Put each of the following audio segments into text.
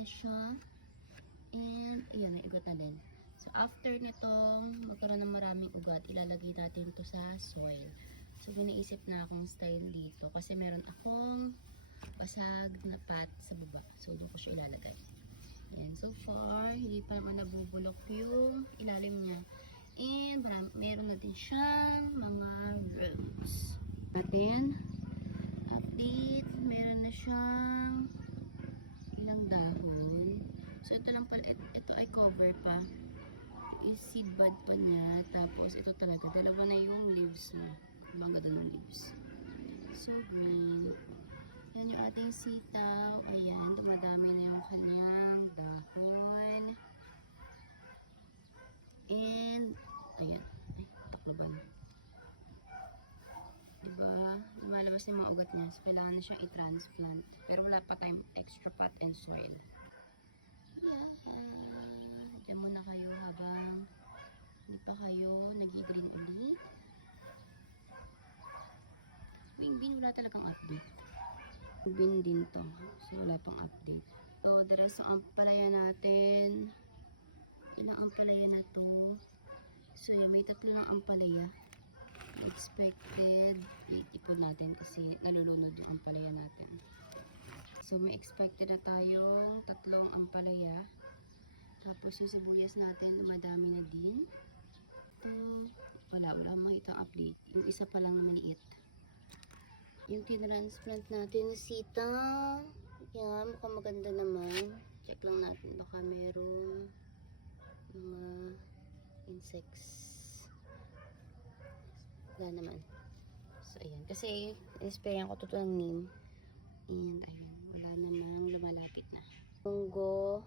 na siya. And, ayan, may ugat na din. So, after nitong magkaroon ng maraming ugat, ilalagay natin to sa soil. So, biniisip na akong style dito. Kasi meron akong basag na pot sa baba. So, doon ko siya ilalagay. And so far, hindi pa naman nabubulok yung ilalim niya. And meron na din siyang mga roots. Natin, update, meron na siyang ilang dahon. So, ito lang pala, ito ay cover pa. Is seed bud pa niya. Tapos, ito talaga, dalawa na yung leaves mo. Ang ganda ng leaves. So green. Yan yung ating sitaw. Ayan, dumadami na yung kanyang dahon. And, ayan. Ay, taklo ba yun? Diba? Lumalabas na yung mga ugat niya. So, kailangan na siyang i-transplant. Pero wala pa tayong extra pot and soil. Yeah. Diyan muna kayo habang hindi pa kayo nag-green ulit. Wing bean, wala talagang update. Bean din to. So, wala pang update. So, the rest ng ampalaya natin. Ilang ampalaya na to. So, yan. May 3 lang ampalaya. Expected. Itipon natin kasi nalulunod yung ampalaya natin. So, may expected na tayong 3 ampalaya. Tapos, yung sibuyas natin, madami na din. Ito, wala makita ang update. Yung isa pa lang na maliit. Yung tinransplant natin sitaw. Yan, mukhang maganda naman. Check lang natin, baka meron mga insects. Wala naman. So, ayan. Kasi, in-sprayan ko to ng neem. And, ayan. Wala namang lumalapit na. Munggo.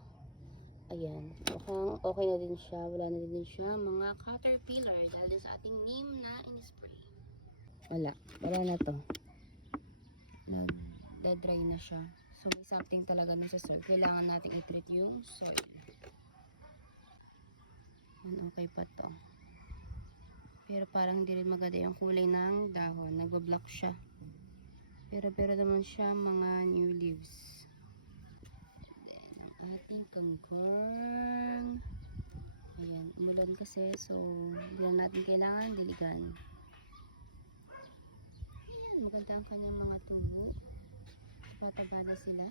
Ayan. Mukhang okay na din siya. Wala na din siya. Mga caterpillar. Dahil sa ating neem na in-spray. Wala. Wala na to. Nag-dry na siya. So, may something talaga na sa soil. Kailangan natin i-treat yung soil. Yan, okay pa to. Pero parang hindi rin maganda yung kulay ng dahon. Nagwa-block siya. Pero naman siya mga new leaves. Then, ang ating kangkong. Ayan, umulan kasi. So, hindi na natin kailangan diligan. Maganda ang kanyang mga tubo. Pataba na sila.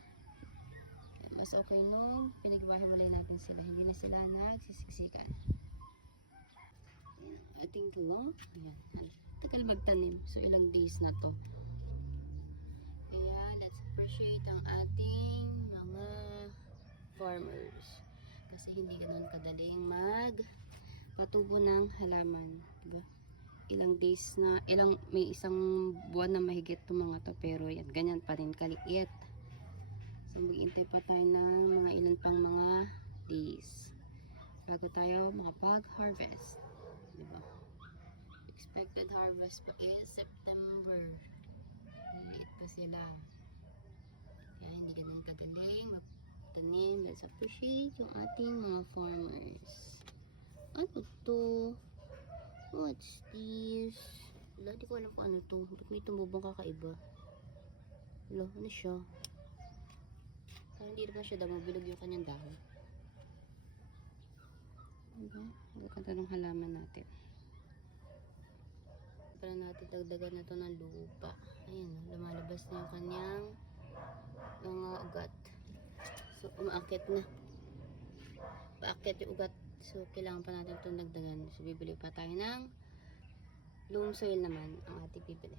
Mas okay nung pinaghiwa-hiwalay natin sila. Hindi na sila nagsisiksikan. Ating tuwa. Ayan. Tagal magtanim. So, ilang days na to. Kaya, let's appreciate ang ating mga farmers. Kasi hindi ganun kadaling magpatubo ng halaman. Diba? Ilang days na, may isang buwan na mahigit itong mga to, pero yan, ganyan pa rin kaliit. So, mag-iintay pa tayo ng mga ilan pang mga days bago tayo makapag-harvest. Diba? Expected harvest pa is September. Liit pa sila. Kaya hindi ganun kagaling magtanim. Let's appreciate yung ating mga farmers. Ano to? What's this? Wala, di ko alam kung ano to. Ba't may tumubong kakaiba? Wala, ano siya? Parang hindi naman siya daw mabilog yung kanyang dahon. Diba? Magkakanta ng halaman natin. Para natin dagdagan na to ng lupa. Ayan, lumalabas na yung kanyang mga ugat. So, umaakit na. Paakit yung ugat. So, kailangan pa natin itong dagdagan. So, bibili pa tayo ng loam soil naman ang ating bibili.